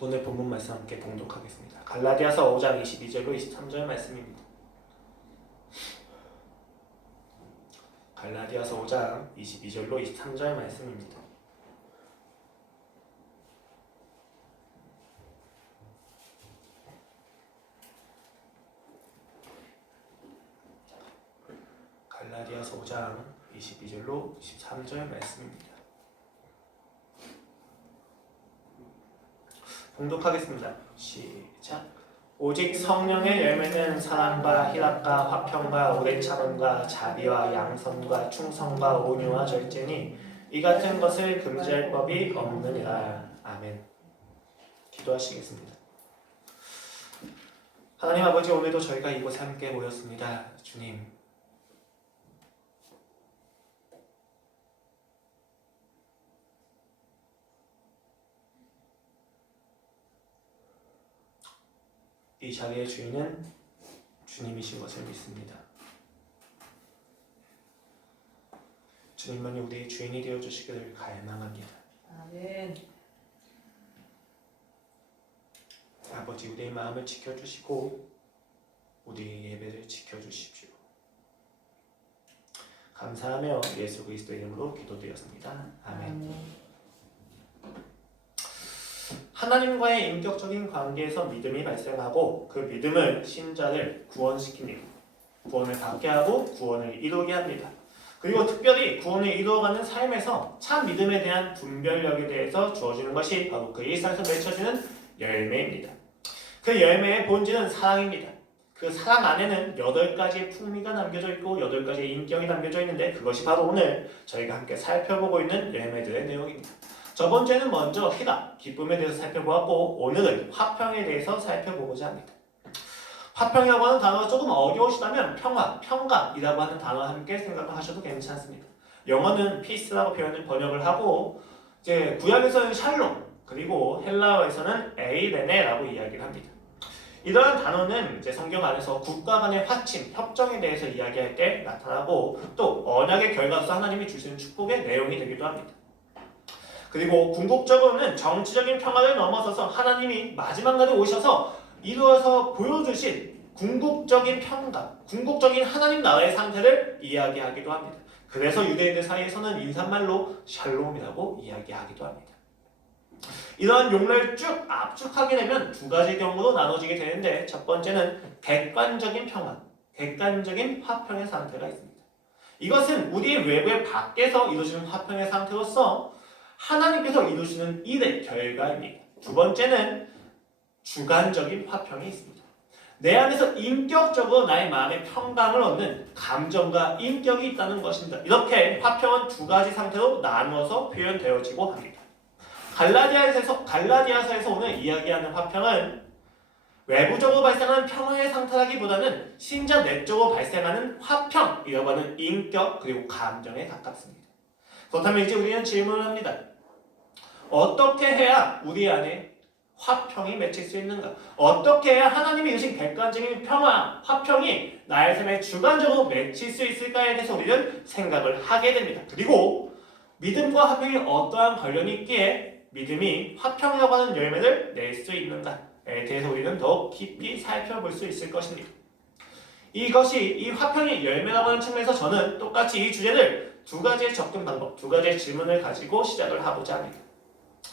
오늘 본문 말씀 함께 봉독하겠습니다. 갈라디아서 5장 22절로 23절 말씀입니다. 갈라디아서 5장 22절로 23절 말씀입니다. 갈라디아서 5장 22절로 23절 말씀입니다. 봉독하겠습니다. 시작. 오직 성령의 열매는 사랑과 희락과 화평과 오랜 참음과 자비와 양선과 충성과 온유와 절제니 이 같은 것을 금지할 법이 없느니라. 아멘. 기도하시겠습니다. 하나님 아버지, 오늘도 저희가 이곳에 함께 모였습니다. 주님, 이 자리의 주인은 주님이신 것을 믿습니다. 주님만이 우리의 주인이 되어주시기를 갈망합니다. 아멘. 아버지, 우리의 마음을 지켜주시고 우리의 예배를 지켜주십시오. 감사하며 예수 그리스도의 이름으로 기도드렸습니다. 아멘. 하나님과의 인격적인 관계에서 믿음이 발생하고 그 믿음은 신자를 구원시킵니다. 구원을 받게 하고 구원을 이루게 합니다. 그리고 특별히 구원을 이루어가는 삶에서 참 믿음에 대한 분별력에 대해서 주어지는 것이 바로 그 일상에서 맺혀지는 열매입니다. 그 열매의 본질은 사랑입니다. 그 사랑 안에는 8가지의 풍미가 남겨져 있고 8가지의 인격이 남겨져 있는데 그것이 바로 오늘 저희가 함께 살펴보고 있는 열매들의 내용입니다. 첫 번째는 먼저 희락, 기쁨에 대해서 살펴보았고 오늘은 화평에 대해서 살펴보고자 합니다. 화평이라고 하는 단어가 조금 어려우시다면 평화, 평강이라고 하는 단어와 함께 생각하셔도 괜찮습니다. 영어는 peace라고 번역을 하고 이제 구약에서는 샬롬, 그리고 헬라어에서는 에이레네라고 이야기를 합니다. 이러한 단어는 이제 성경 안에서 국가 간의 화침, 협정에 대해서 이야기할 때 나타나고 또 언약의 결과로서 하나님이 주시는 축복의 내용이 되기도 합니다. 그리고 궁극적으로는 정치적인 평화를 넘어서서 하나님이 마지막 날에 오셔서 이루어서 보여주신 궁극적인 평강, 궁극적인 하나님 나라의 상태를 이야기하기도 합니다. 그래서 유대인들 사이에서는 인사말로 샬롬이라고 이야기하기도 합니다. 이러한 용례를 쭉 압축하게 되면 2가지 경우로 나눠지게 되는데 첫 번째는 객관적인 평화, 객관적인 화평의 상태가 있습니다. 이것은 우리의 외부의 밖에서 이루어지는 화평의 상태로서 하나님께서 이루시는 일의 결과입니다. 두 번째는 주관적인 화평이 있습니다. 내 안에서 인격적으로 나의 마음의 평강을 얻는 감정과 인격이 있다는 것입니다. 이렇게 화평은 2가지 상태로 나누어서 표현되어지고 합니다. 갈라디아서에서 오늘 이야기하는 화평은 외부적으로 발생하는 평화의 상태라기보다는 신자 내적으로 발생하는 화평이라고 하는 인격 그리고 감정에 가깝습니다. 그렇다면 이제 우리는 질문을 합니다. 어떻게 해야 우리 안에 화평이 맺힐 수 있는가? 어떻게 해야 하나님이 주신 객관적인 평화, 화평이 나의 삶에 주관적으로 맺힐 수 있을까에 대해서 우리는 생각을 하게 됩니다. 그리고 믿음과 화평이 어떠한 관련이 있기에 믿음이 화평이라고 하는 열매를 낼 수 있는가에 대해서 우리는 더욱 깊이 살펴볼 수 있을 것입니다. 이것이 이 화평의 열매라고 하는 측면에서 저는 똑같이 이 주제를 2가지의 접근 방법, 2가지의 질문을 가지고 시작을 하고자 합니다.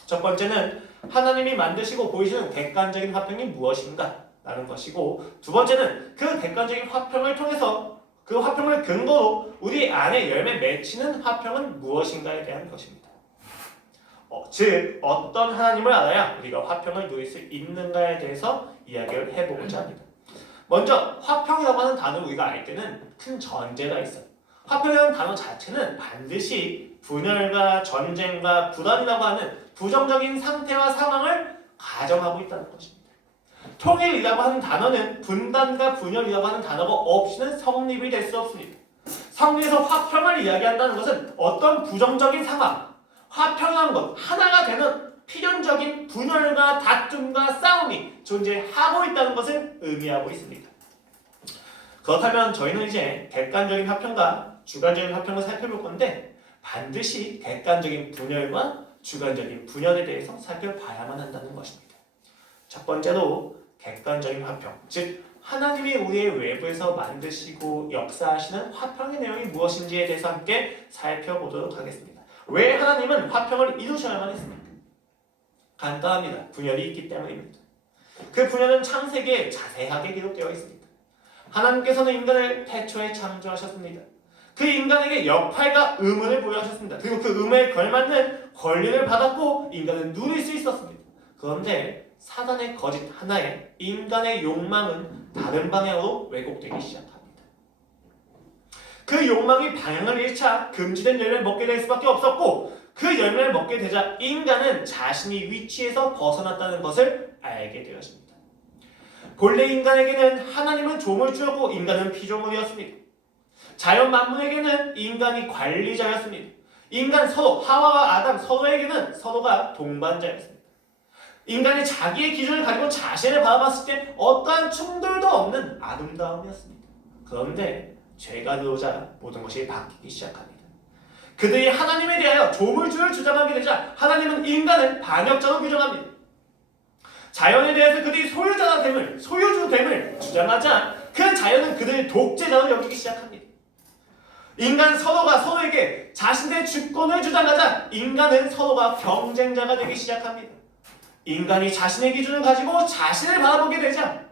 첫 번째는 하나님이 만드시고 보이시는 객관적인 화평이 무엇인가? 라는 것이고 두 번째는 그 객관적인 화평을 통해서 그 화평을 근거로 우리 안에 열매 맺히는 화평은 무엇인가에 대한 것입니다. 즉 어떤 하나님을 알아야 우리가 화평을 누릴 수 있는가에 대해서 이야기를 해보고자 합니다. 먼저 화평이라고 하는 단어를 우리가 알 때는 큰 전제가 있어요. 화평이라는 단어 자체는 반드시 분열과 전쟁과 불안이라고 하는 부정적인 상태와 상황을 가정하고 있다는 것입니다. 통일이라고 하는 단어는 분단과 분열이라고 하는 단어가 없이는 성립이 될 수 없습니다. 성경에서 화평을 이야기한다는 것은 어떤 부정적인 상황, 화평한 것, 하나가 되는 필연적인 분열과 다툼과 싸움이 존재하고 있다는 것을 의미하고 있습니다. 그렇다면 저희는 이제 객관적인 화평과 주관적인 화평을 살펴볼 건데 반드시 객관적인 분열과 주관적인 분열에 대해서 살펴봐야만 한다는 것입니다. 첫 번째로 객관적인 화평, 즉 하나님이 우리의 외부에서 만드시고 역사하시는 화평의 내용이 무엇인지에 대해서 함께 살펴보도록 하겠습니다. 왜 하나님은 화평을 이루셔야만 했습니까? 간단합니다. 분열이 있기 때문입니다. 그 분열은 창세기에 자세하게 기록되어 있습니다. 하나님께서는 인간을 태초에 창조하셨습니다. 그 인간에게 역할과 의무를 부여하셨습니다. 그리고 그 의무에 걸맞는 권리를 받았고 인간은 누릴 수 있었습니다. 그런데 사단의 거짓 하나에 인간의 욕망은 다른 방향으로 왜곡되기 시작합니다. 그 욕망이 방향을 잃자 금지된 열매를 먹게 될 수밖에 없었고 그 열매를 먹게 되자 인간은 자신이 위치에서 벗어났다는 것을 알게 되었습니다. 본래 인간에게는 하나님은 조물주였고 인간은 피조물이었습니다. 자연 만물에게는 인간이 관리자였습니다. 인간 서로, 하와와 아담 서로에게는 서로가 동반자였습니다. 인간이 자기의 기준을 가지고 자신을 바라봤을 때 어떠한 충돌도 없는 아름다움이었습니다. 그런데 죄가 들어오자 모든 것이 바뀌기 시작합니다. 그들이 하나님에 대하여 조물주를 주장하게 되자 하나님은 인간을 반역자로 규정합니다. 자연에 대해서 그들이 소유주됨을 주장하자 그 자연은 그들을 독재자로 여기기 시작합니다. 인간 서로가 서로에게 자신의 주권을 주장하자 인간은 서로가 경쟁자가 되기 시작합니다. 인간이 자신의 기준을 가지고 자신을 바라보게 되자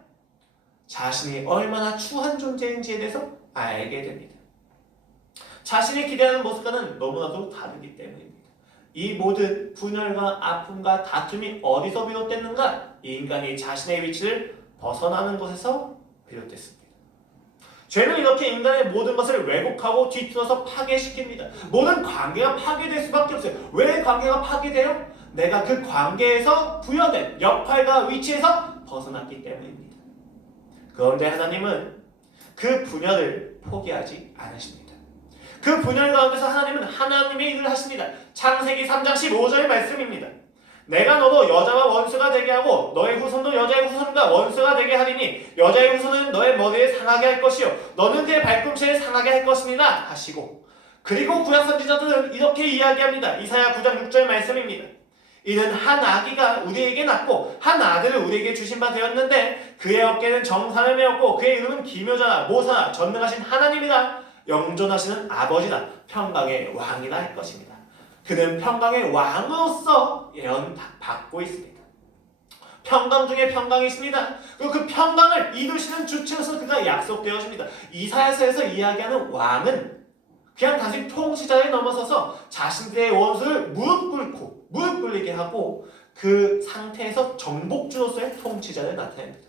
자신이 얼마나 추한 존재인지에 대해서 알게 됩니다. 자신이 기대하는 모습과는 너무나도 다르기 때문입니다. 이 모든 분열과 아픔과 다툼이 어디서 비롯됐는가? 인간이 자신의 위치를 벗어나는 것에서 비롯됐습니다. 죄는 이렇게 인간의 모든 것을 왜곡하고 뒤틀어서 파괴시킵니다. 모든 관계가 파괴될 수밖에 없어요. 왜 관계가 파괴돼요? 내가 그 관계에서 부여된 역할과 위치에서 벗어났기 때문입니다. 그런데 하나님은 그 분열을 포기하지 않으십니다. 그 분열 가운데서 하나님은 하나님의 일을 하십니다. 창세기 3장 15절의 말씀입니다. 내가 너도 여자와 원수가 되게 하고 너의 후손도 여자의 후손과 원수가 되게 하리니 여자의 후손은 너의 머리를 상하게 할 것이요 너는 그의 발꿈치를 상하게 할 것이니라 하시고 그리고 구약 선지자들은 이렇게 이야기합니다. 이사야 9장 6절 말씀입니다. 이는 한 아기가 우리에게 낳고 한 아들을 우리에게 주신 바 되었는데 그의 어깨는 정사를 메었고 그의 이름은 기묘자라 모사라 전능하신 하나님이라 영존하시는 아버지라 평강의 왕이라 할 것입니다. 그는 평강의 왕으로서 예언받고 있습니다. 평강 중에 평강이 있습니다. 그리고 그 평강을 이루시는 주체로서 그가 약속되어집니다. 이사야서에서 이야기하는 왕은 그냥 단순히 통치자에 넘어서서 자신들의 원수를 무릎 꿇리게 하고 그 상태에서 정복주로서의 통치자를 나타냅니다.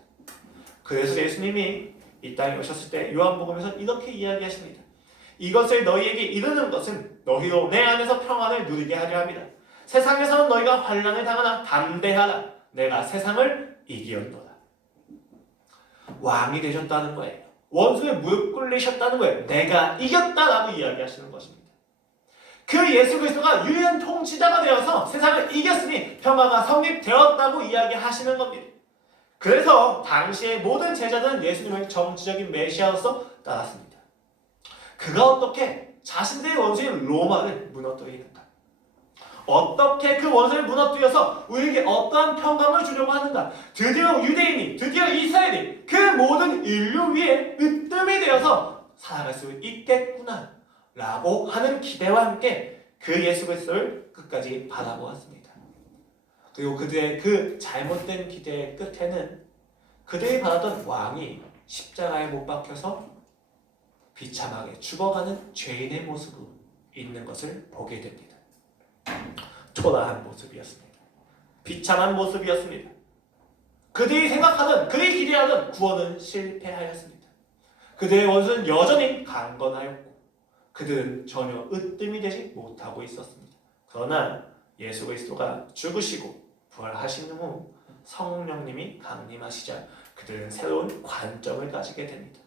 그래서 예수님이 이 땅에 오셨을 때 요한복음에서 이렇게 이야기하십니다. 이것을 너희에게 이르는 것은 너희로 내 안에서 평안을 누리게 하려 합니다. 세상에서는 너희가 환난을 당하나 담대하라. 내가 세상을 이기었노라. 왕이 되셨다는 거예요. 원수에 무릎 꿇리셨다는 거예요. 내가 이겼다라고 이야기하시는 것입니다. 그 예수 그리스도가 유일한 통치자가 되어서 세상을 이겼으니 평화가 성립되었다고 이야기하시는 겁니다. 그래서 당시의 모든 제자들은 예수님을 정치적인 메시아로서 따랐습니다. 그가 어떻게 자신들의 원수인 로마를 무너뜨리는가? 어떻게 그 원수를 무너뜨려서 우리에게 어떠한 평강을 주려고 하는가? 드디어 유대인이, 드디어 이스라엘이 그 모든 인류 위에 으뜸이 되어서 살아갈 수 있겠구나 라고 하는 기대와 함께 그 예수 그리스도를 끝까지 바라보았습니다. 그리고 그들의 그 잘못된 기대의 끝에는 그들이 바라던 왕이 십자가에 못 박혀서 비참하게 죽어가는 죄인의 모습으로 있는 것을 보게 됩니다. 초라한 모습이었습니다. 비참한 모습이었습니다. 그들이 생각하던, 그들이 기대하던 구원은 실패하였습니다. 그들의 원수는 여전히 강건하였고 그들은 전혀 으뜸이 되지 못하고 있었습니다. 그러나 예수 그리스도가 죽으시고 부활하신 후 성령님이 강림하시자 그들은 새로운 관점을 가지게 됩니다.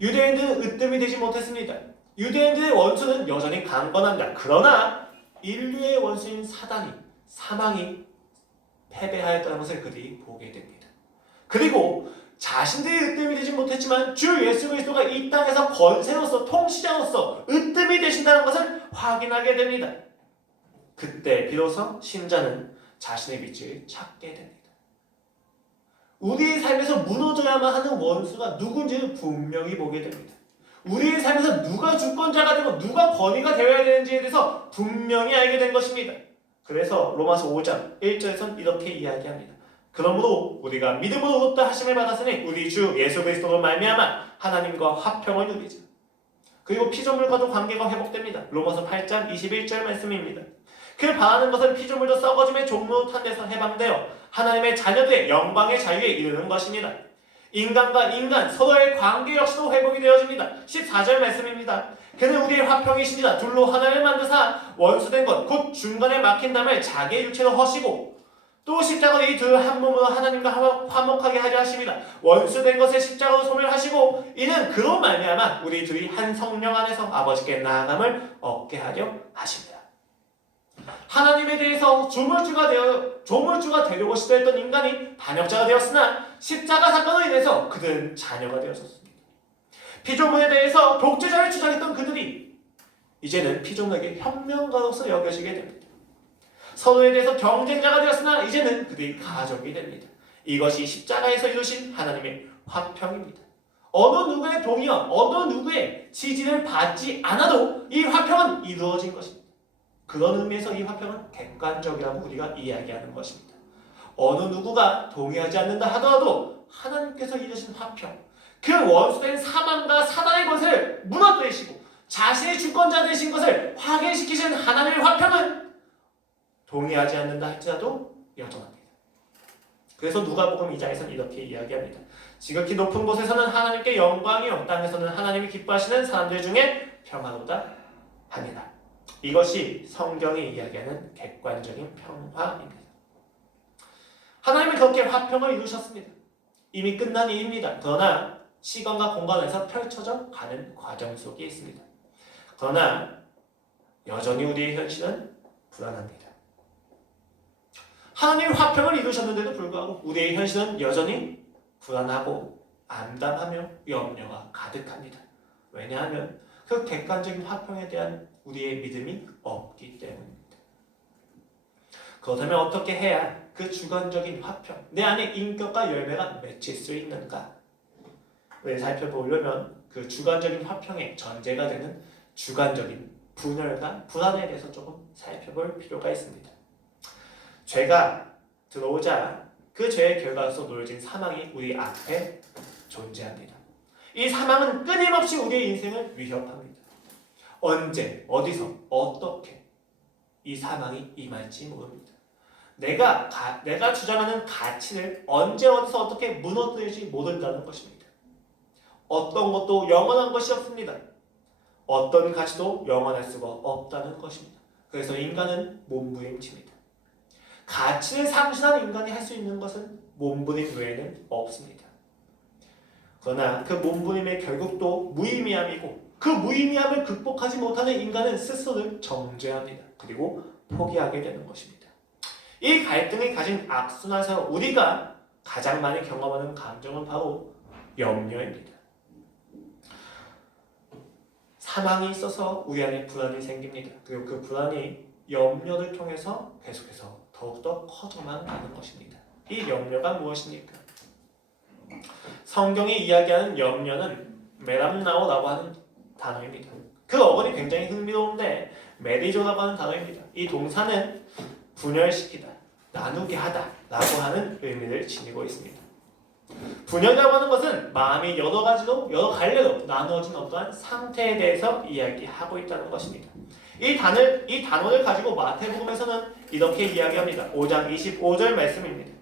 유대인들은 으뜸이 되지 못했습니다. 유대인들의 원수는 여전히 강건합니다. 그러나 인류의 원수인 사단이, 사망이 패배하였다는 것을 그들이 보게 됩니다. 그리고 자신들이 으뜸이 되지 못했지만 주 예수 그리스도가 이 땅에서 권세로서 통치자로서 으뜸이 되신다는 것을 확인하게 됩니다. 그때 비로소 신자는 자신의 위치를 찾게 됩니다. 우리의 삶에서 무너져야만 하는 원수가 누군지를 분명히 보게 됩니다. 우리의 삶에서 누가 주권자가 되고 누가 권위가 되어야 되는지에 대해서 분명히 알게 된 것입니다. 그래서 로마서 5장 1절에서는 이렇게 이야기합니다. 그러므로 우리가 믿음으로부터 하심을 받았으니 우리 주 예수 그리스도로 말미암아 하나님과 화평을 누리자. 그리고 피조물과도 관계가 회복됩니다. 로마서 8장 21절 말씀입니다. 그 바라는 것은 피조물도 썩어짐의 종로로 탄 데서 해방되어 하나님의 자녀들의 영광의 자유에 이르는 것입니다. 인간과 인간 서로의 관계 역시도 회복이 되어집니다. 14절 말씀입니다. 그는 우리의 화평이시니라. 둘로 하나를 만드사 원수된 것 곧 중간에 막힌 담을 자기의 육체로 허시고 또 십자가로 이 둘을 한 몸으로 하나님과 화목하게 하려 하십니다. 원수된 것을 십자가로 소멸하시고 이는 그로 말미암아 우리 둘이 한 성령 안에서 아버지께 나아감을 얻게 하려 하십니다. 하나님에 대해서 조물주가 되려고 시도했던 인간이 반역자가 되었으나 십자가 사건으로 인해서 그들은 자녀가 되었습니다. 피조물에 대해서 독재자를 주장했던 그들이 이제는 피조물에게 혁명가로서 여겨지게 됩니다. 서로에 대해서 경쟁자가 되었으나 이제는 그들이 가족이 됩니다. 이것이 십자가에서 이루신 하나님의 화평입니다. 어느 누구의 동의와 어느 누구의 지지를 받지 않아도 이 화평은 이루어진 것입니다. 그런 의미에서 이 화평은 객관적이라고 우리가 이야기하는 것입니다. 어느 누구가 동의하지 않는다 하더라도 하나님께서 이루신 화평, 그 원수된 사망과 사단의 것을 무너뜨리시고 자신의 주권자 되신 것을 확인시키신 하나님의 화평은 동의하지 않는다 할지라도 여전합니다. 그래서 누가복음 2장에서는 이렇게 이야기합니다. 지극히 높은 곳에서는 하나님께 영광이요 땅에서는 하나님이 기뻐하시는 사람들 중에 평화로다 하니라. 이것이 성경이 이야기하는 객관적인 평화입니다. 하나님은 그렇게 화평을 이루셨습니다. 이미 끝난 일입니다. 그러나 시간과 공간에서 펼쳐져 가는 과정 속에 있습니다. 그러나 여전히 우리의 현실은 불안합니다. 하나님이 화평을 이루셨는데도 불구하고 우리의 현실은 여전히 불안하고 암담하며 염려가 가득합니다. 왜냐하면 그 객관적인 화평에 대한 우리의 믿음이 없기 때문입니다. 그렇다면 어떻게 해야 그 주관적인 화평, 내 안에 인격과 열매가 맺힐 수 있는가? 왜 살펴보려면 그 주관적인 화평의 전제가 되는 주관적인 분열과 불안에 대해서 조금 살펴볼 필요가 있습니다. 죄가 들어오자 그 죄의 결과로서 놓여진 사망이 우리 앞에 존재합니다. 이 사망은 끊임없이 우리의 인생을 위협합니다. 언제, 어디서, 어떻게 이 사망이 임할지 모릅니다. 내가 주장하는 가치를 언제, 어디서, 어떻게 무너뜨릴지 모른다는 것입니다. 어떤 것도 영원한 것이 없습니다. 어떤 가치도 영원할 수가 없다는 것입니다. 그래서 인간은 몸부림칩니다. 가치를 상실한 인간이 할 수 있는 것은 몸부림 외에는 없습니다. 그러나 그 몸부림의 결국도 무의미함이고 그 무의미함을 극복하지 못하는 인간은 스스로를 정죄합니다. 그리고 포기하게 되는 것입니다. 이 갈등이 가진 악순환에서 우리가 가장 많이 경험하는 감정은 바로 염려입니다. 사망이 있어서 우리 안에 불안이 생깁니다. 그리고 그 불안이 염려를 통해서 계속해서 더욱더 커져만 가는 것입니다. 이 염려가 무엇입니까? 성경이 이야기하는 염려는 메람나오라고 하는 단어입니다. 그 어원이 굉장히 흥미로운데 메리조라고 하는 단어입니다. 이 동사는 분열시키다, 나누게 하다 라고 하는 의미를 지니고 있습니다. 분열이라고 하는 것은 마음이 여러 갈래로 나누어진 어떠한 상태에 대해서 이야기하고 있다는 것입니다. 이 단어를 가지고 마태복음에서는 이렇게 이야기합니다. 5장 25절 말씀입니다.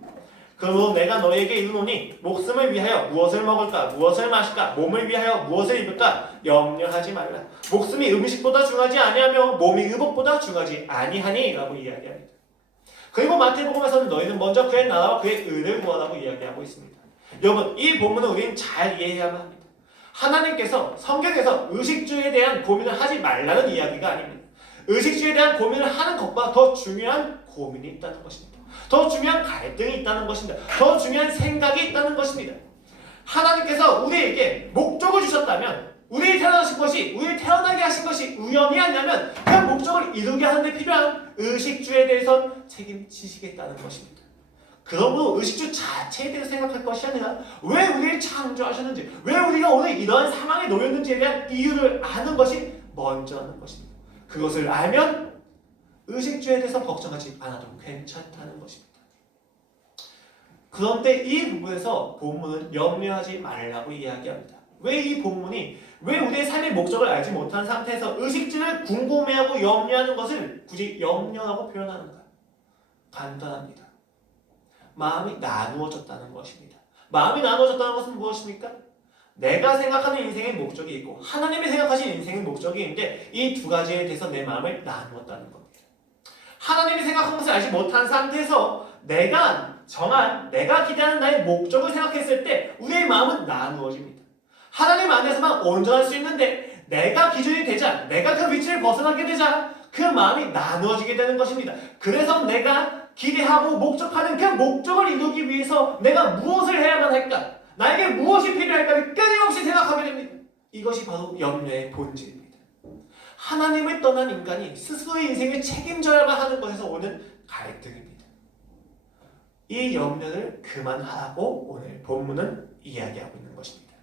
그러므로 내가 너희에게 이르노니 목숨을 위하여 무엇을 먹을까 무엇을 마실까 몸을 위하여 무엇을 입을까 염려하지 말라. 목숨이 음식보다 중하지 아니하며 몸이 의복보다 중하지 아니하니 라고 이야기합니다. 그리고 마태복음에서는 너희는 먼저 그의 나라와 그의 의를 구하라고 이야기하고 있습니다. 여러분, 이 본문을 우리는 잘 이해해야만 합니다. 하나님께서 성경에서 의식주에 대한 고민을 하지 말라는 이야기가 아닙니다. 의식주에 대한 고민을 하는 것보다 더 중요한 고민이 있다는 것입니다. 더 중요한 갈등이 있다는 것입니다. 더 중요한 생각이 있다는 것입니다. 하나님께서 우리에게 목적을 주셨다면 우리를 태어나게 하신 것이 우연이 아니라면 그 목적을 이루게 하는 데 필요한 의식주에 대해서 책임지시겠다는 것입니다. 그러므로 의식주 자체에 대해서 생각할 것이 아니라 왜 우리를 창조하셨는지, 왜 우리가 오늘 이러한 상황에 놓였는지에 대한 이유를 아는 것이 먼저 하는 것입니다. 그것을 알면 의식주에 대해서 걱정하지 않아도 괜찮다는 것입니다. 그런데 이 부분에서 본문은 염려하지 말라고 이야기합니다. 왜 이 본문이 왜 우리의 삶의 목적을 알지 못한 상태에서 의식주를 궁금해하고 염려하는 것을 굳이 염려라고 표현하는가? 간단합니다. 마음이 나누어졌다는 것입니다. 마음이 나누어졌다는 것은 무엇입니까? 내가 생각하는 인생의 목적이 있고 하나님이 생각하신 인생의 목적이 있는데 이 두 가지에 대해서 내 마음을 나누었다는 겁니다. 하나님이 생각한 것을 알지 못한 상태에서 내가 정한, 내가 기대하는 나의 목적을 생각했을 때 우리의 마음은 나누어집니다. 하나님 안에서만 온전할 수 있는데 내가 기준이 되자, 내가 그 위치를 벗어나게 되자 그 마음이 나누어지게 되는 것입니다. 그래서 내가 기대하고 목적하는 그 목적을 이루기 위해서 내가 무엇을 해야만 할까? 나에게 무엇이 필요할까를 끊임없이 생각하게 됩니다. 이것이 바로 염려의 본질입니다. 하나님을 떠난 인간이 스스로의 인생을 책임져야만 하는 것에서 오는 갈등입니다. 이 염려를 그만하라고 오늘 본문은 이야기하고 있는 것입니다.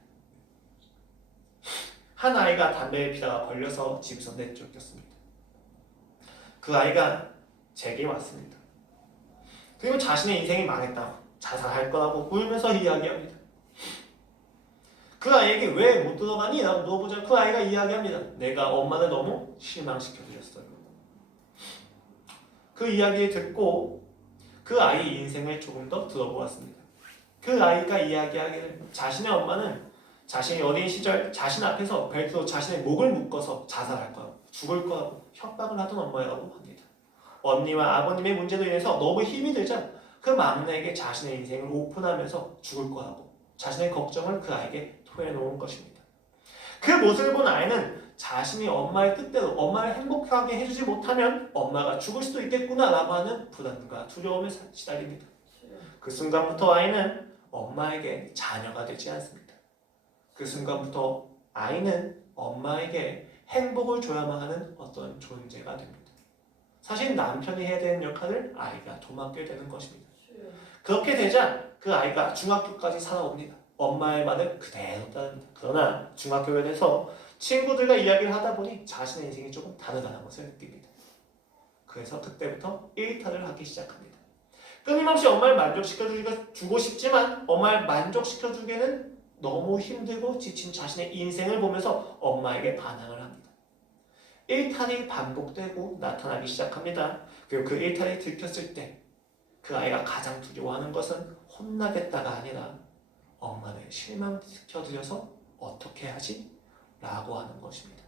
한 아이가 담배를 피다가 걸려서 집에서 내쫓겼습니다. 그 아이가 제게 왔습니다. 그리고 자신의 인생이 망했다고, 자살할 거라고 울면서 이야기합니다. 그 아이에게 왜 못 들어가니? 라고 물어보자 그 아이가 이야기합니다. 내가 엄마를 너무 실망시켜드렸어요. 그 이야기를 듣고 그 아이의 인생을 조금 더 들어보았습니다. 그 아이가 이야기하기를 자신의 엄마는 자신이 어린 시절 자신 앞에서 벨트로 자신의 목을 묶어서 자살할 거라고, 죽을 거라고 협박을 하던 엄마라고 합니다. 언니와 아버님의 문제로 인해서 너무 힘이 들자 그 막내에게 자신의 인생을 오픈하면서 죽을 거라고 자신의 걱정을 그 아이에게 토해놓은 것입니다. 그 모습을 본 아이는 자신이 엄마의 뜻대로 엄마를 행복하게 해주지 못하면 엄마가 죽을 수도 있겠구나라고 하는 불안과 두려움에 시달립니다. 그 순간부터 아이는 엄마에게 자녀가 되지 않습니다. 그 순간부터 아이는 엄마에게 행복을 줘야만 하는 어떤 존재가 됩니다. 사실 남편이 해야 되는 역할을 아이가 도맡게 되는 것입니다. 그렇게 되자 그 아이가 중학교까지 살아옵니다. 엄마의 말을 그대로 따릅니다. 그러나 중학교에 대해서 친구들과 이야기를 하다 보니 자신의 인생이 조금 다르다는 것을 느낍니다. 그래서 그때부터 일탈을 하기 시작합니다. 끊임없이 엄마를 만족시켜주고 싶지만 엄마를 만족시켜주기에는 너무 힘들고 지친 자신의 인생을 보면서 엄마에게 반항을 합니다. 일탈이 반복되고 나타나기 시작합니다. 그리고 그 일탈이 들켰을 때 그 아이가 가장 두려워하는 것은 혼나겠다가 아니라 엄마를 실망시켜드려서 어떻게 하지? 라고 하는 것입니다.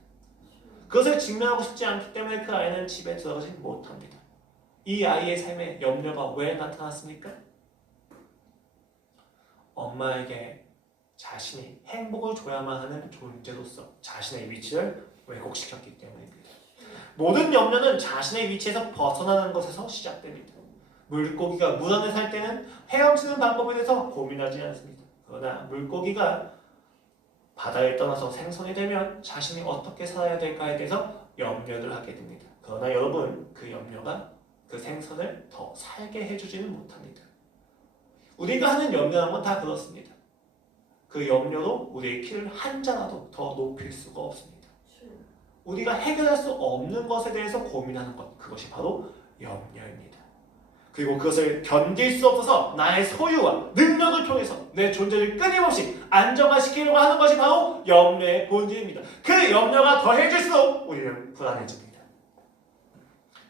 그것을 직면하고 싶지 않기 때문에 그 아이는 집에 들어가지 못합니다. 이 아이의 삶에 염려가 왜 나타났습니까? 엄마에게 자신이 행복을 줘야만 하는 존재로서 자신의 위치를 왜곡시켰기 때문입니다. 모든 염려는 자신의 위치에서 벗어나는 것에서 시작됩니다. 물고기가 물 안에 살 때는 헤엄치는 방법에 대해서 고민하지 않습니다. 그러나 물고기가 바다를 떠나서 생선이 되면 자신이 어떻게 살아야 될까에 대해서 염려를 하게 됩니다. 그러나 여러분, 그 염려가 그 생선을 더 살게 해주지는 못합니다. 우리가 하는 염려라는 건 다 그렇습니다. 그 염려로 우리의 키를 한 자라도 더 높일 수가 없습니다. 우리가 해결할 수 없는 것에 대해서 고민하는 것, 그것이 바로 염려입니다. 그리고 그것을 견딜 수 없어서 나의 소유와 능력을 통해서 내 존재를 끊임없이 안정화시키려고 하는 것이 바로 염려의 본질입니다. 그 염려가 더해질수록 우리는 불안해집니다.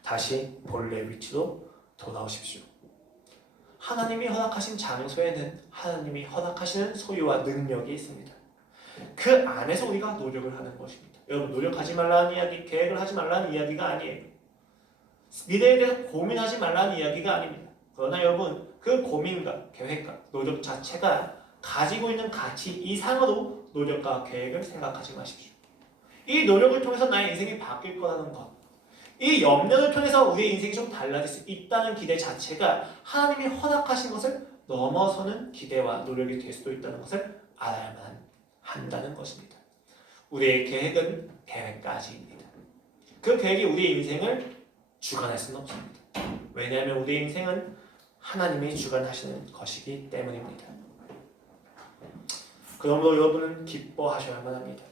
다시 본래 위치로 돌아오십시오. 하나님이 허락하신 장소에는 하나님이 허락하시는 소유와 능력이 있습니다. 그 안에서 우리가 노력을 하는 것입니다. 여러분, 노력하지 말라는 이야기, 계획을 하지 말라는 이야기가 아니에요. 미래에 대해서 고민하지 말라는 이야기가 아닙니다. 그러나 여러분, 그 고민과 계획과 노력 자체가 가지고 있는 가치 이상으로 노력과 계획을 생각하지 마십시오. 이 노력을 통해서 나의 인생이 바뀔 거라는 것, 이 염려를 통해서 우리의 인생이 좀 달라질 수 있다는 기대 자체가 하나님이 허락하신 것을 넘어서는 기대와 노력이 될 수도 있다는 것을 알아야만 한다는 것입니다. 우리의 계획은 계획까지입니다. 그 계획이 우리의 인생을 주관할 수는 없습니다. 왜냐하면 우리의 인생은 하나님이 주관하시는 것이기 때문입니다. 그러므로 여러분은 기뻐하셔야만 합니다.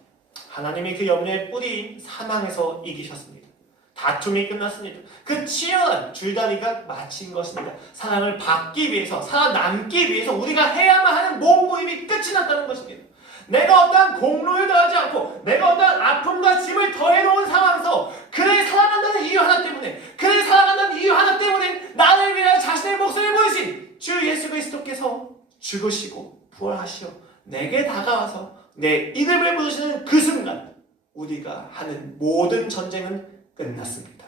하나님이 그 염려의 뿌리인 사망에서 이기셨습니다. 다툼이 끝났습니다. 그 치열한 줄다리가 마친 것입니다. 사랑을 받기 위해서, 살아남기 위해서 우리가 해야만 하는 몸부림이 끝이 났다는 것입니다. 내가 어떠한 공로를 더하지 않고 내가 어떠한 아픔과 짐을 더해놓은 상황에서 그를 사랑한다는 이유 하나 때문에, 그를 사랑한다는 이유 하나 때문에 나를 위하여 자신의 목숨을 버리신 주 예수 그리스도께서 죽으시고 부활하시어 내게 다가와서 내 이름을 부르시는 그 순간 우리가 하는 모든 전쟁은 끝났습니다.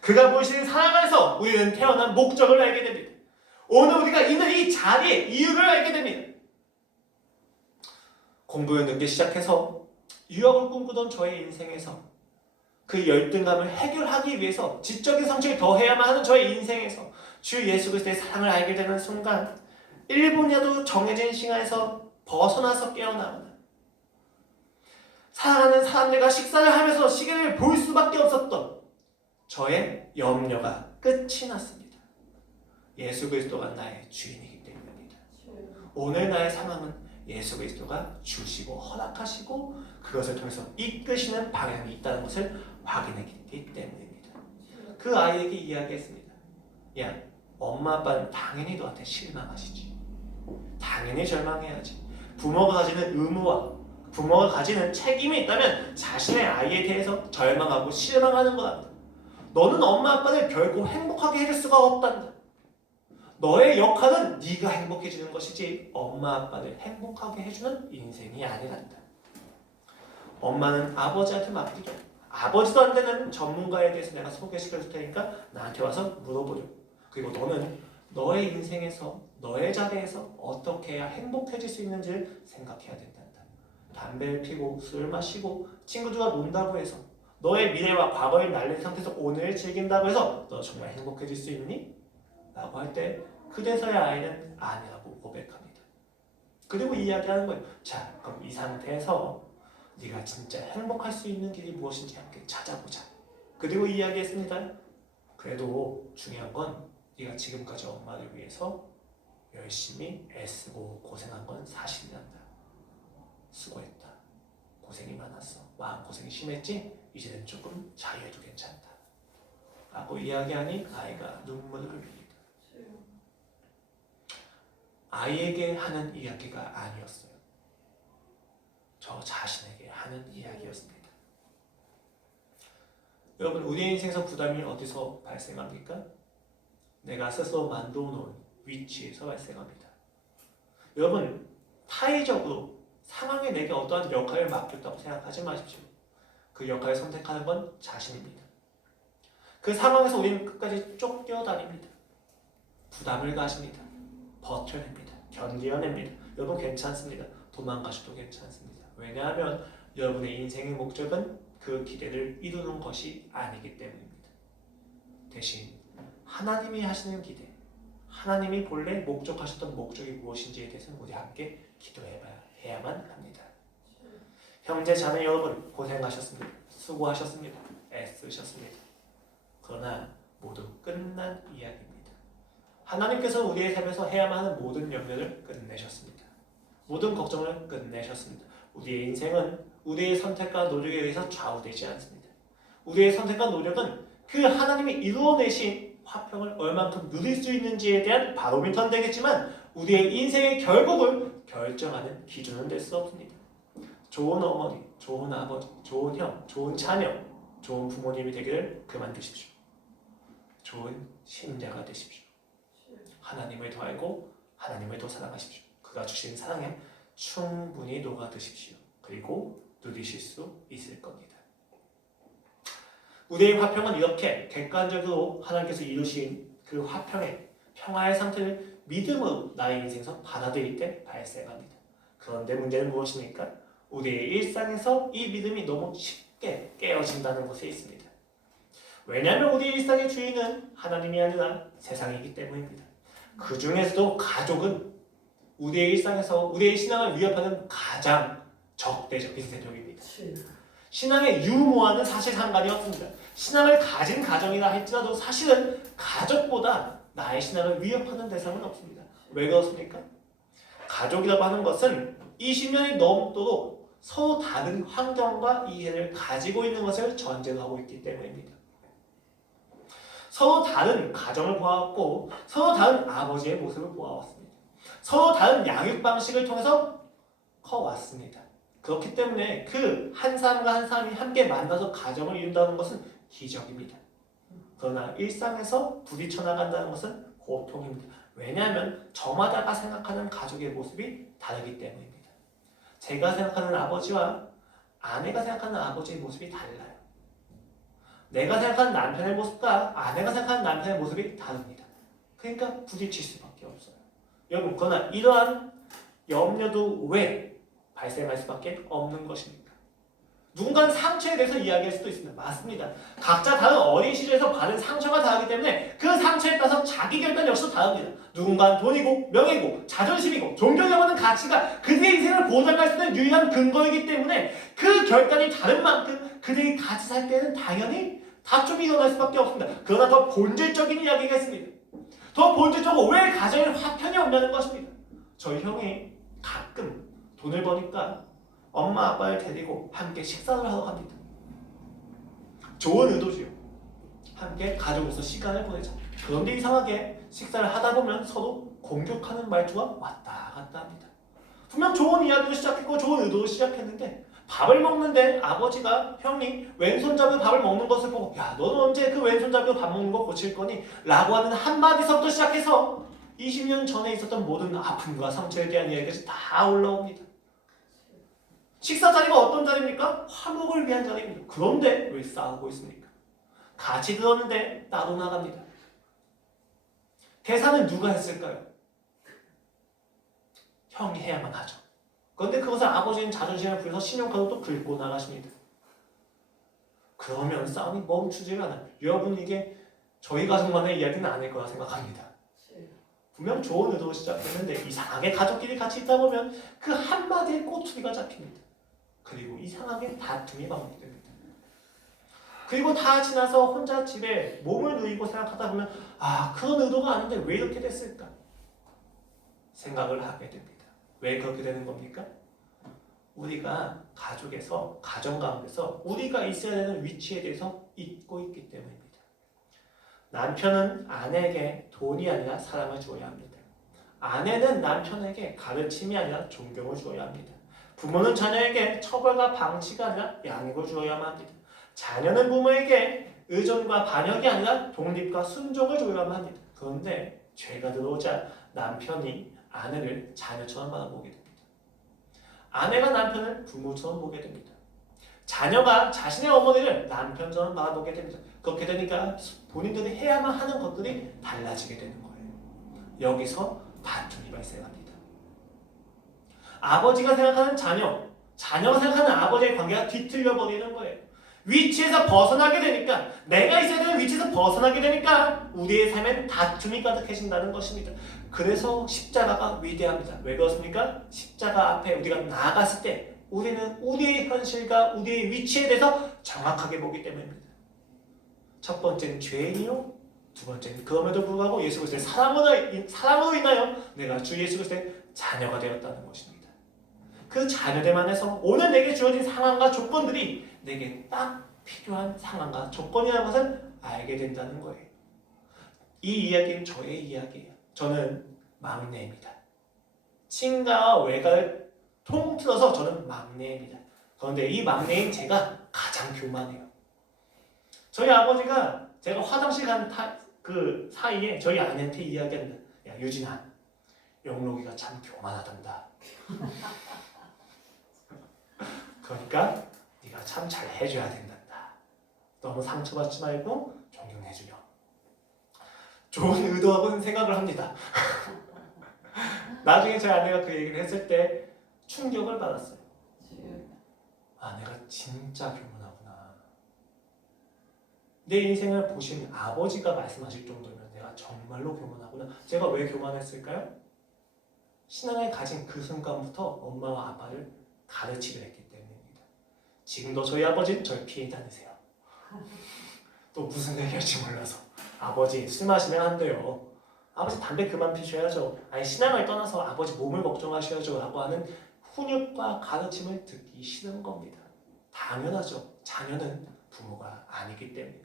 그가 보이시는 사랑 안에서 우리는 태어난 목적을 알게 됩니다. 오늘 우리가 있는 이 자리의 이유를 알게 됩니다. 공부를 늦게 시작해서 유학을 꿈꾸던 저의 인생에서 그 열등감을 해결하기 위해서 지적인 성취를 더해야만 하는 저의 인생에서 주 예수 그리스도의 사랑을 알게 되는 순간 1분이라도 정해진 시간에서 벗어나서 깨어나거나 사랑하는 사람들과 식사를 하면서 시계를 볼 수밖에 없었던 저의 염려가 끝이 났습니다. 예수 그리스도가 나의 주인이기 때문입니다. 오늘 나의 상황은 예수 그리스도가 주시고 허락하시고 그것을 통해서 이끄시는 방향이 있다는 것을 확인했기 때문입니다. 그 아이에게 이야기했습니다. 야, 엄마 아빠는 당연히 너한테 실망하시지. 당연히 절망해야지. 부모가 가지는 의무와 부모가 가지는 책임이 있다면 자신의 아이에 대해서 절망하고 실망하는 거다. 너는 엄마 아빠를 결코 행복하게 해줄 수가 없단다. 너의 역할은 네가 행복해지는 것이지 엄마 아빠를 행복하게 해주는 인생이 아니란다. 엄마는 아버지한테 맡기려. 아버지도 안 되는 전문가에 대해서 내가 소개시켜줄 테니까 나한테 와서 물어보려. 그리고 너는 너의 인생에서 너의 자리에서 어떻게 해야 행복해질 수 있는지를 생각해야 된단다. 담배를 피고 술을 마시고 친구들과 논다고 해서 너의 미래와 과거를 날린 상태에서 오늘을 즐긴다고 해서 너 정말 행복해질 수 있니? 라고 할 때 그래서야 아이는 아니라고 고백합니다. 그리고 이야기하는 거예요. 자, 그럼 이 상태에서 네가 진짜 행복할 수 있는 길이 무엇인지 함께 찾아보자. 그리고 이야기했습니다. 그래도 중요한 건 네가 지금까지 엄마를 위해서 열심히 애쓰고 고생한 건 사실이란다. 수고했다. 고생이 많았어. 마음고생이 심했지? 이제는 조금 자유해도 괜찮다. 라고 이야기하니 아이가 눈물을 흘립니다. 아이에게 하는 이야기가 아니었어요. 저 자신에게 하는 이야기였습니다. 여러분, 우리의 인생에서 부담이 어디서 발생합니까? 내가 스스로 만들어 놓은 위치에서 발생합니다. 여러분, 타의적으로 상황에 내게 어떠한 역할을 맡겼다고 생각하지 마십시오. 그 역할을 선택하는 건 자신입니다. 그 상황에서 우리는 끝까지 쫓겨다닙니다. 부담을 가집니다. 버텨냅니다. 견뎌냅니다. 여러분 괜찮습니다. 도망가셔도 괜찮습니다. 왜냐하면 여러분의 인생의 목적은 그 기대를 이루는 것이 아니기 때문입니다. 대신 하나님이 하시는 기대, 하나님이 본래 목적하셨던 목적이 무엇인지에 대해서는 우리 함께 기도해야만 합니다. 형제 자매 여러분 고생하셨습니다. 수고하셨습니다. 애쓰셨습니다. 그러나 모두 끝난 이야기입니다. 하나님께서 우리의 삶에서 해야만 하는 모든 염려를 끝내셨습니다. 모든 걱정을 끝내셨습니다. 우리의 인생은 우리의 선택과 노력에 의해서 좌우되지 않습니다. 우리의 선택과 노력은 그 하나님이 이루어내신 화평을 얼만큼 누릴 수 있는지에 대한 바로미터는 되겠지만 우리의 인생의 결국을 결정하는 기준은 될 수 없습니다. 좋은 어머니, 좋은 아버지, 좋은 형, 좋은 자녀, 좋은 부모님이 되기를 그만두십시오. 좋은 신자가 되십시오. 하나님을 더 알고 하나님을 더 사랑하십시오. 그가 주신 사랑에 충분히 녹아드십시오. 그리고 누리실 수 있을 겁니다. 우리의 화평은 이렇게 객관적으로 하나님께서 이루신 그 화평의 평화의 상태를 믿음으로 나의 인생에서 받아들일 때 발생합니다. 그런데 문제는 무엇입니까? 우리의 일상에서 이 믿음이 너무 쉽게 깨어진다는 것에 있습니다. 왜냐하면 우리의 일상의 주인은 하나님이 아니라 세상이기 때문입니다. 그 중에서도 가족은 우리의 일상에서 우리의 신앙을 위협하는 가장 적대적인 세력입니다. 신앙의 유무와는 사실 상관이 없습니다. 신앙을 가진 가정이라 할지라도 사실은 가족보다 나의 신앙을 위협하는 대상은 없습니다. 왜 그렇습니까? 가족이라고 하는 것은 20년이 넘도록 서로 다른 환경과 이해를 가지고 있는 것을 전제로 하고 있기 때문입니다. 서로 다른 가정을 보아왔고 서로 다른 아버지의 모습을 보아왔습니다. 서로 다른 양육 방식을 통해서 커왔습니다. 그렇기 때문에 그 한 사람과 한 사람이 함께 만나서 가정을 이룬다는 것은 기적입니다. 그러나 일상에서 부딪혀 나간다는 것은 고통입니다. 왜냐하면 저마다가 생각하는 가족의 모습이 다르기 때문입니다. 제가 생각하는 아버지와 아내가 생각하는 아버지의 모습이 달라요. 내가 생각하는 남편의 모습과 아내가 생각하는 남편의 모습이 다릅니다. 그러니까 부딪힐 수밖에 없어요. 여러분, 그러나 이러한 염려도 왜 발생할 수밖에 없는 것입니까? 누군가는 상처에 대해서 이야기할 수도 있습니다. 맞습니다. 각자 다른 어린 시절에서 받은 상처가 다르기 때문에 그 상처에 따라서 자기 결단 역시도 다릅니다. 누군가는 돈이고 명예고 자존심이고 존경이라고 하는 가치가 그들의 인생을 보장할 수 있는 유일한 근거이기 때문에 그 결단이 다른 만큼 그들이 같이 살 때는 당연히 다툼이 일어날 수밖에 없습니다. 그러나 더 본질적인 이야기가 있습니다. 더 본질적으로 왜 가정에 화편이 없냐는 것입니다. 저희 형이 가끔 돈을 버니까 엄마 아빠를 데리고 함께 식사를 하러 갑니다. 좋은 의도지요. 함께 가족으로서 시간을 보내자. 그런데 이상하게 식사를 하다 보면 서로 공격하는 말투가 왔다 갔다 합니다. 분명 좋은 이야기로 시작했고 좋은 의도로 시작했는데 밥을 먹는데 아버지가 형이 왼손잡이로 밥을 먹는 것을 보고 야, 너는 언제 그 왼손잡이로 밥 먹는 거 고칠 거니? 라고 하는 한마디서부터 시작해서 20년 전에 있었던 모든 아픔과 상처에 대한 이야기까지 다 올라옵니다. 식사 자리가 어떤 자리입니까? 화목을 위한 자리입니다. 그런데 왜 싸우고 있습니까? 같이 들었는데 따로 나갑니다. 계산은 누가 했을까요? 형이 해야만 하죠. 그런데 그것을 아버지는 자존심을 부려서 신용카드도 긁고 나가십니다. 그러면 싸움이 멈추지가 않아요. 여러분, 이게 저희 가족만의 이야기는 아닐 거라 생각합니다. 분명 좋은 의도로 시작했는데 이상하게 가족끼리 같이 있다 보면 그 한마디에 꼬투리가 잡힙니다. 그리고 이상하게 다툼이 반복됩니다. 그리고 다 지나서 혼자 집에 몸을 누이고 생각하다 보면 그런 의도가 아닌데 왜 이렇게 됐을까? 생각을 하게 됩니다. 왜 그렇게 되는 겁니까? 우리가 가족에서, 가정 가운데서 우리가 있어야 되는 위치에 대해서 잊고 있기 때문입니다. 남편은 아내에게 돈이 아니라 사랑을 주어야 합니다. 아내는 남편에게 가르침이 아니라 존경을 주어야 합니다. 부모는 자녀에게 처벌과 방치가 아니라 양육을 주어야만 합니다. 자녀는 부모에게 의존과 반역이 아니라 독립과 순종을 주어야만 합니다. 그런데 죄가 들어오자 남편이 아내를 자녀처럼 바라보게 됩니다. 아내가 남편을 부모처럼 보게 됩니다. 자녀가 자신의 어머니를 남편처럼 바라보게 됩니다. 그렇게 되니까 본인들이 해야만 하는 것들이 달라지게 되는 거예요. 여기서 다툼이 발생합니다. 아버지가 생각하는 자녀, 자녀가 생각하는 아버지의 관계가 뒤틀려 버리는 거예요. 위치에서 벗어나게 되니까, 내가 있어야 되는 위치에서 벗어나게 되니까 우리의 삶엔 다툼이 가득해진다는 것입니다. 그래서 십자가가 위대합니다. 왜 그렇습니까? 십자가 앞에 우리가 나아갔을 때 우리는 우리의 현실과 우리의 위치에 대해서 정확하게 보기 때문입니다. 첫 번째는 죄인이요, 두 번째는 그럼에도 불구하고 예수 그리스도의 사랑으로 인하여 내가 주 예수 그리스도의 자녀가 되었다는 것입니다. 그 자녀됨 안에서 오늘 내게 주어진 상황과 조건들이 내게 딱 필요한 상황과 조건이라는 것을 알게 된다는 거예요. 이 이야기는 저의 이야기예요. 저는 막내입니다. 친가와 외가를 통틀어서 저는 막내입니다. 그런데 이 막내인 제가 가장 교만해요. 저희 아버지가 제가 화장실 간 그 사이에 저희 아내한테 이야기합니다. 야, 유진아, 영록이가 참 교만하단다. 그러니까 네가 참 잘 해줘야 된단다. 너무 상처받지 말고 존경해주렴. 좋은 의도하고는 생각을 합니다. 나중에 제 아내가 그 얘기를 했을 때 충격을 받았어요. 내가 진짜 교만하구나. 내 인생을 보신 아버지가 말씀하실 정도면 내가 정말로 교만하구나. 제가 왜 교만했을까요? 신앙을 가진 그 순간부터 엄마와 아빠를 가르치려 했기 때문입니다. 지금도 저희 아버지는 절 피해 다니세요. 또 무슨 얘기할지 몰라서. 아버지 술 마시면 안 돼요. 아버지 담배 그만 피셔야죠. 아니 신앙을 떠나서 아버지 몸을 걱정하셔야죠 라고 하는 훈육과 가르침을 듣기 싫은 겁니다. 당연하죠. 자녀는 부모가 아니기 때문입니다.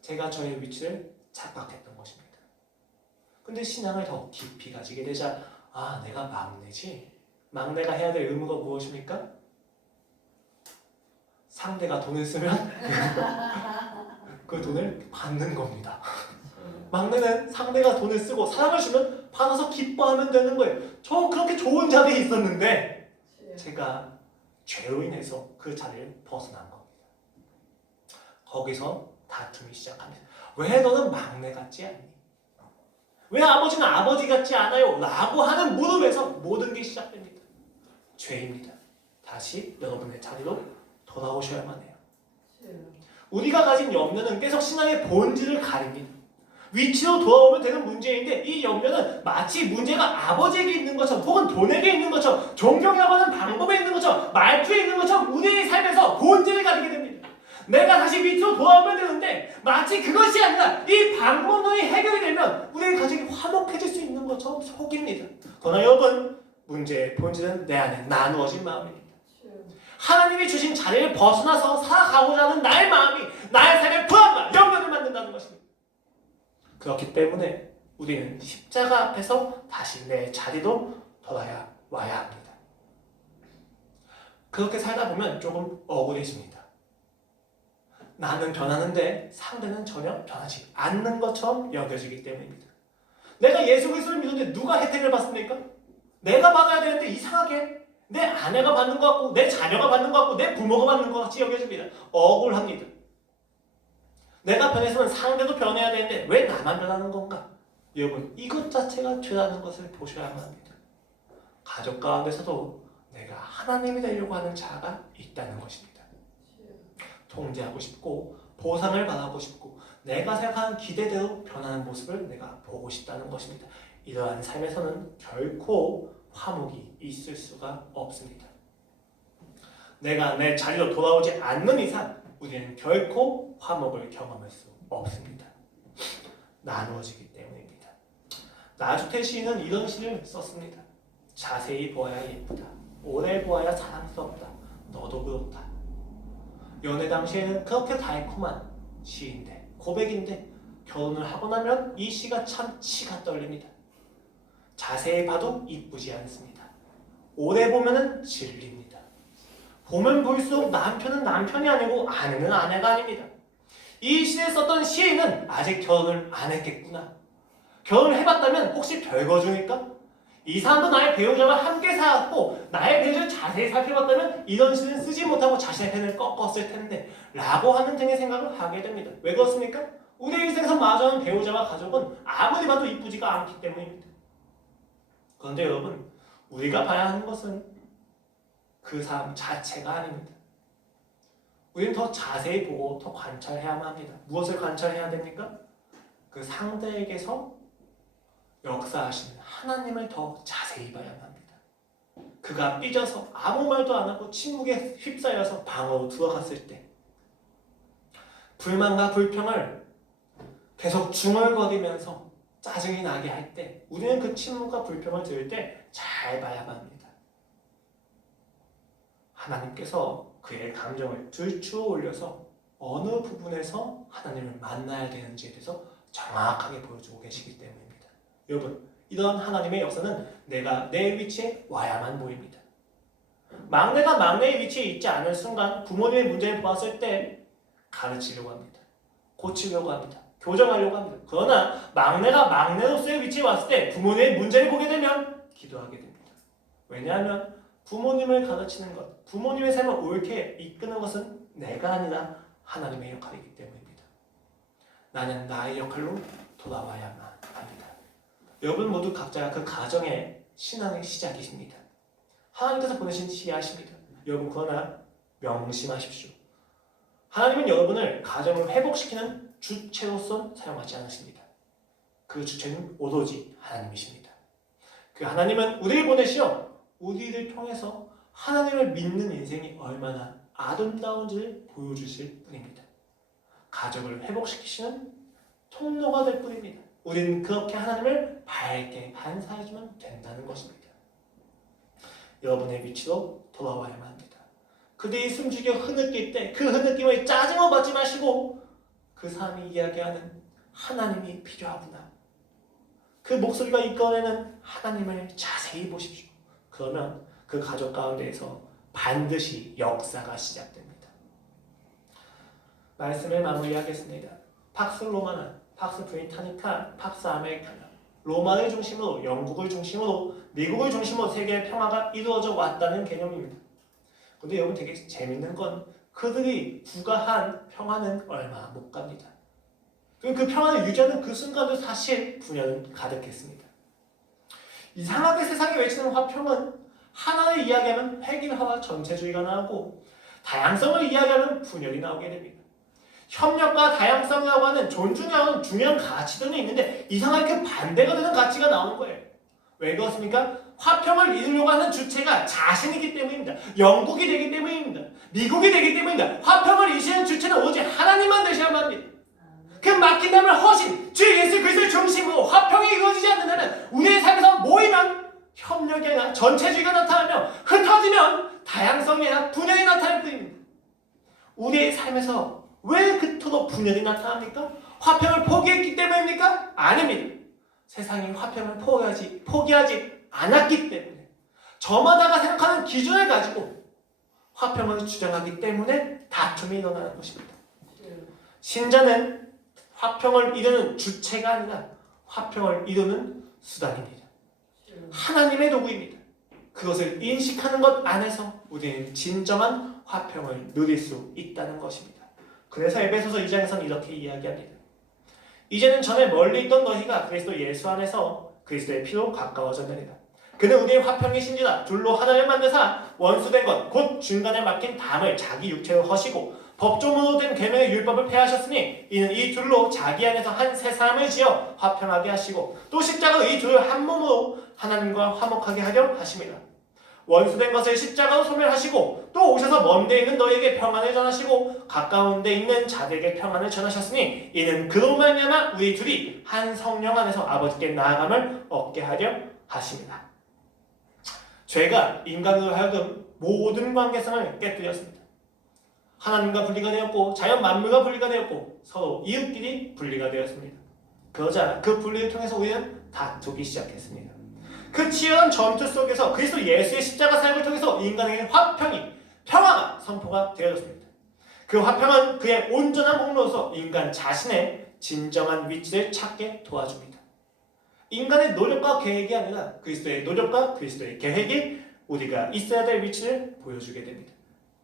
제가 저의 위치를 착각했던 것입니다. 근데 신앙을 더 깊이 가지게 되자 아 내가 막내지? 막내가 해야 될 의무가 무엇입니까? 상대가 돈을 쓰면 그 돈을 받는 겁니다. 막내는 상대가 돈을 쓰고 사랑을 주면 받아서 기뻐하면 되는 거예요. 저 그렇게 좋은 자리에 있었는데 제가 죄로 인해서 그 자리를 벗어난 겁니다. 거기서 다툼이 시작합니다. 왜 너는 막내 같지 않니? 왜 아버지는 아버지 같지 않아요? 라고 하는 물음에서 모든 게 시작됩니다. 죄입니다. 다시 여러분의 자리로 돌아오셔야만 해요. 우리가 가진 염려는 계속 신앙의 본질을 가립니다. 위치로 돌아오면 되는 문제인데 이 염려는 마치 문제가 아버지에게 있는 것처럼 혹은 돈에게 있는 것처럼 존경이라고 하는 방법에 있는 것처럼 말투에 있는 것처럼 우리의 삶에서 본질을 가리게 됩니다. 내가 다시 위치로 돌아오면 되는데 마치 그것이 아니라 이 방법론이 해결이 되면 우리의 가정이 화목해질 수 있는 것처럼 속입니다. 그러나 여러분 문제의 본질은 내 안에 나누어진 마음입니다. 하나님이 주신 자리를 벗어나서 살아가고자 하는 나의 마음이 나의 삶의 불안과 염려를 만든다는 것입니다. 그렇기 때문에 우리는 십자가 앞에서 다시 내 자리로 돌아와야 합니다. 그렇게 살다 보면 조금 억울해집니다. 나는 변하는데 상대는 전혀 변하지 않는 것처럼 여겨지기 때문입니다. 내가 예수 그리스도를 믿는데 누가 혜택을 받습니까? 내가 받아야 되는데 이상하게 내 아내가 받는 것 같고 내 자녀가 받는 것 같고 내 부모가 받는 것 같이 여겨집니다. 억울합니다. 내가 변했으면 상대도 변해야 되는데 왜 나만 변하는 건가? 여러분 이것 자체가 죄라는 것을 보셔야만 합니다. 가족 가운데서도 내가 하나님이 되려고 하는 자가 있다는 것입니다. 통제하고 싶고 보상을 바라고 싶고 내가 생각하는 기대대로 변하는 모습을 내가 보고 싶다는 것입니다. 이러한 삶에서는 결코 화목이 있을 수가 없습니다. 내가 내 자리로 돌아오지 않는 이상 우리는 결코 화목을 경험할 수 없습니다. 나누어지기 때문입니다. 나주태 시인은 이런 시를 썼습니다. 자세히 보아야 예쁘다. 오래 보아야 사랑스럽다. 너도 그렇다. 연애 당시에는 그렇게 달콤한 시인데 고백인데 결혼을 하고 나면 이 시가 참 치가 떨립니다. 자세히 봐도 이쁘지 않습니다. 오래 보면은 질립니다. 보면 볼수록 남편은 남편이 아니고 아내는 아내가 아닙니다. 이 시에 썼던 시인은 아직 결혼을 안 했겠구나. 결혼을 해봤다면 혹시 별거 중일까? 이 사람도 나의 배우자와 함께 살았고 나의 배우자를 자세히 살펴봤다면 이런 시는 쓰지 못하고 자신의 펜을 꺾었을 텐데 라고 하는 등의 생각을 하게 됩니다. 왜 그렇습니까? 우리의 일생에서 마주하는 배우자와 가족은 아무리 봐도 이쁘지가 않기 때문입니다. 그런데 여러분 우리가 봐야 하는 것은 그 사람 자체가 아닙니다. 우리는 더 자세히 보고 더 관찰해야만 합니다. 무엇을 관찰해야 됩니까? 그 상대에게서 역사하시는 하나님을 더 자세히 봐야만 합니다. 그가 삐져서 아무 말도 안 하고 침묵에 휩싸여서 방으로 들어갔을 때 불만과 불평을 계속 중얼거리면서 짜증이 나게 할 때 우리는 그 침묵과 불평을 들을 때 잘 봐야만 합니다. 하나님께서 그의 감정을 들추어 올려서 어느 부분에서 하나님을 만나야 되는지에 대해서 정확하게 보여주고 계시기 때문입니다. 여러분 이런 하나님의 역사는 내가 내 위치에 와야만 보입니다. 막내가 막내의 위치에 있지 않은 순간 부모님의 문제를 보았을 때 가르치려고 합니다. 고치려고 합니다. 교정하려고 합니다. 그러나 막내가 막내로서의 위치에 왔을 때 부모님의 문제를 보게 되면 기도하게 됩니다. 왜냐하면 부모님을 가르치는 것, 부모님의 삶을 옳게 이끄는 것은 내가 아니라 하나님의 역할이기 때문입니다. 나는 나의 역할로 돌아와야만 합니다. 여러분 모두 각자 그 가정의 신앙의 시작이십니다. 하나님께서 보내신 씨앗입니다. 여러분 그러나 명심하십시오. 하나님은 여러분을 가정을 회복시키는 주체로서 사용하지 않으십니다. 그 주체는 오로지 하나님이십니다. 그 하나님은 우리를 보내시어 우리를 통해서 하나님을 믿는 인생이 얼마나 아름다운지를 보여주실 뿐입니다. 가족을 회복시키시는 통로가 될 뿐입니다. 우리는 그렇게 하나님을 밝게 반사해주면 된다는 것입니다. 여러분의 위치로 돌아와야만 합니다. 그들이 숨죽여 흐느낄 때 그 흐느낌을 짜증을 받지 마시고 그 사람이 이야기하는 하나님이 필요하구나. 그 목소리가 이끌어내는 하나님을 자세히 보십시오. 그러면 그 가족 가운데에서 반드시 역사가 시작됩니다. 말씀을 마무리하겠습니다. 팍스 로마나, 팍스 브리타니카, 팍스 아메리카나, 로마를 중심으로, 영국을 중심으로, 미국을 중심으로 세계의 평화가 이루어져 왔다는 개념입니다. 근데 여러분 되게 재밌는 건 그들이 부가한 평화는 얼마 못 갑니다. 그리고 그 평화를 유지하는 그 순간도 사실 분열은 가득했습니다. 이상하게 세상이 외치는 화평은 하나를 이야기하면 획일화와 전체주의가 나오고 다양성을 이야기하면 분열이 나오게 됩니다. 협력과 다양성이라고 하는 존중하는 중요한 가치들은 있는데 이상하게 그 반대가 되는 가치가 나오는 거예요. 왜 그렇습니까? 화평을 이루려고 하는 주체가 자신이기 때문입니다. 영국이 되기 때문입니다. 미국이 되기 때문입니다. 화평을 이루시는 주체는 오직 하나님만 되셔야만 합니다. 그 맡긴다면 허신, 주 예수 그리스도를 중심으로 화평이 이루어지지 않는다면 우리의 삶에서 모이면 협력이 아니라 전체주의가 나타나며 흩어지면 다양성이 아니라 분열이 나타날 뿐입니다. 우리의 삶에서 왜 그토록 분열이 나타납니까? 화평을 포기했기 때문입니까? 아닙니다. 세상이 화평을 포기하지 않았기 때문에 저마다가 생각하는 기준을 가지고 화평을 주장하기 때문에 다툼이 일어나는 것입니다. 신자는 화평을 이루는 주체가 아니라 화평을 이루는 수단입니다. 하나님의 도구입니다. 그것을 인식하는 것 안에서 우리는 진정한 화평을 누릴 수 있다는 것입니다. 그래서 에베소서 2장에서는 이렇게 이야기합니다. 이제는 전에 멀리 있던 너희가 그리스도 예수 안에서 그리스도의 피로 가까워졌느니라. 그는 우리의 화평이신지라 둘로 하나를 만드사 원수된 것 곧 중간에 막힌 담을 자기 육체로 허시고 법조문으로 된 계명의 율법을 폐하셨으니 이는 이 둘로 자기 안에서 한 새 사람을 지어 화평하게 하시고 또 십자가로 이 둘을 한 몸으로 하나님과 화목하게 하려 하심이라. 원수된 것을 십자가로 소멸하시고 또 오셔서 먼 데 있는 너희에게 평안을 전하시고 가까운 데 있는 자들에게 평안을 전하셨으니 이는 그로 말미암아 우리 둘이 한 성령 안에서 아버지께 나아감을 얻게 하려 하심이라. 죄가 인간으로 하여금 모든 관계성을 깨뜨렸습니다. 하나님과 분리가 되었고 자연 만물과 분리가 되었고 서로 이웃끼리 분리가 되었습니다. 그러자 그 분리를 통해서 우리는 다투기 시작했습니다. 그 치열한 전투 속에서 그리스도 예수의 십자가 사역을 통해서 인간에게 화평이, 평화가 선포가 되어졌습니다. 그 화평은 그의 온전한 공로로서 인간 자신의 진정한 위치를 찾게 도와줍니다. 인간의 노력과 계획이 아니라 그리스도의 노력과 그리스도의 계획이 우리가 있어야 될 위치를 보여주게 됩니다.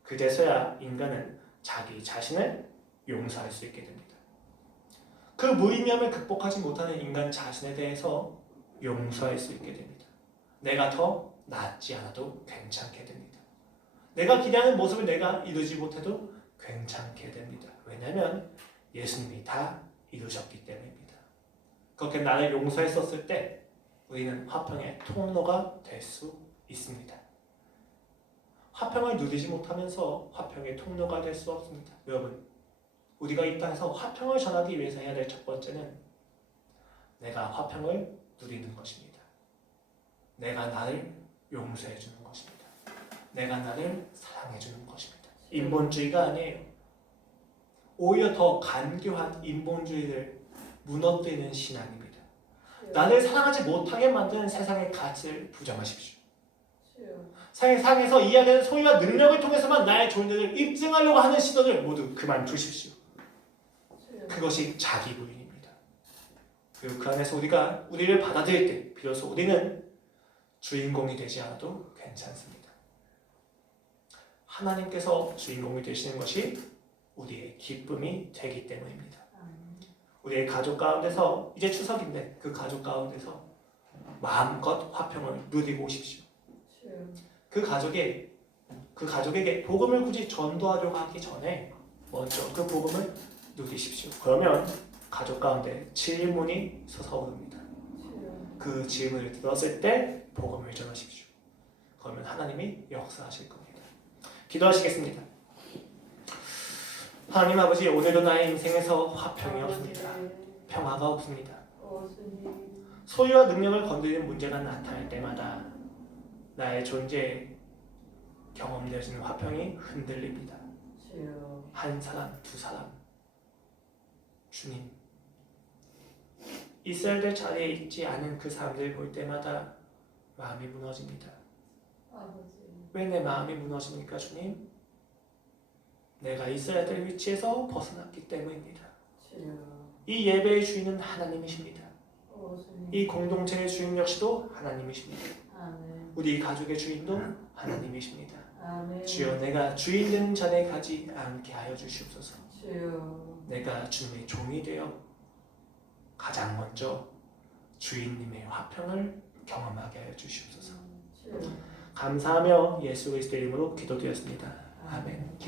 그제서야 인간은 자기 자신을 용서할 수 있게 됩니다. 그 무의미함을 극복하지 못하는 인간 자신에 대해서 용서할 수 있게 됩니다. 내가 더 낫지 않아도 괜찮게 됩니다. 내가 기대하는 모습을 내가 이루지 못해도 괜찮게 됩니다. 왜냐하면 예수님이 다 이루셨기 때문입니다. 그렇게 나를 용서했었을 때 우리는 화평의 통로가 될 수 있습니다. 화평을 누리지 못하면서 화평의 통로가 될 수 없습니다. 여러분, 우리가 이 땅에서 화평을 전하기 위해서 해야 될 첫 번째는 내가 화평을 누리는 것입니다. 내가 나를 용서해 주는 것입니다. 내가 나를 사랑해 주는 것입니다. 인본주의가 아니에요. 오히려 더 간교한 인본주의를 무너뜨리는 신앙입니다. 나를 사랑하지 못하게 만드는 세상의 가치를 부정하십시오. 세상에서 이야기하는 소유와 능력을 통해서만 나의 존재를 입증하려고 하는 시도를 모두 그만두십시오. 그것이 자기 부인입니다. 그리고 그 안에서 우리가 우리를 받아들일 때 비로소 우리는 주인공이 되지 않아도 괜찮습니다. 하나님께서 주인공이 되시는 것이 우리의 기쁨이 되기 때문입니다. 우리의 가족 가운데서 이제 추석인데 그 가족 가운데서 마음껏 화평을 누리고 오십시오. 그 가족에게 복음을 굳이 전도하려고 하기 전에 먼저 그 복음을 누리십시오. 그러면 가족 가운데 질문이 솟아오릅니다. 그 질문을 들었을 때 복음을 전하십시오. 그러면 하나님이 역사하실 겁니다. 기도하시겠습니다. 하나님 아버지, 오늘도 나의 인생에서 화평이 없습니다. 평화가 없습니다. 소유와 능력을 건드리는 문제가 나타날 때마다 나의 존재에 경험되어지는 화평이 흔들립니다. 한 사람, 두 사람. 주님, 있어야 될 자리에 있지 않은 그 사람들을 볼 때마다 마음이 무너집니다. 왜 내 마음이 무너집니까, 주님? 내가 있어야 될 위치에서 벗어났기 때문입니다. 이 예배의 주인은 하나님이십니다. 이 공동체의 주인 역시도 하나님이십니다. 우리 가족의 주인도 하나님이십니다. 주여, 내가 주인 되는 자리에 가지 않게 하여 주시옵소서. 내가 주님의 종이 되어 가장 먼저 주인님의 화평을 경험하게 하여 주시옵소서. 감사하며 예수 그리스도의 이름으로 기도드렸습니다. 아멘.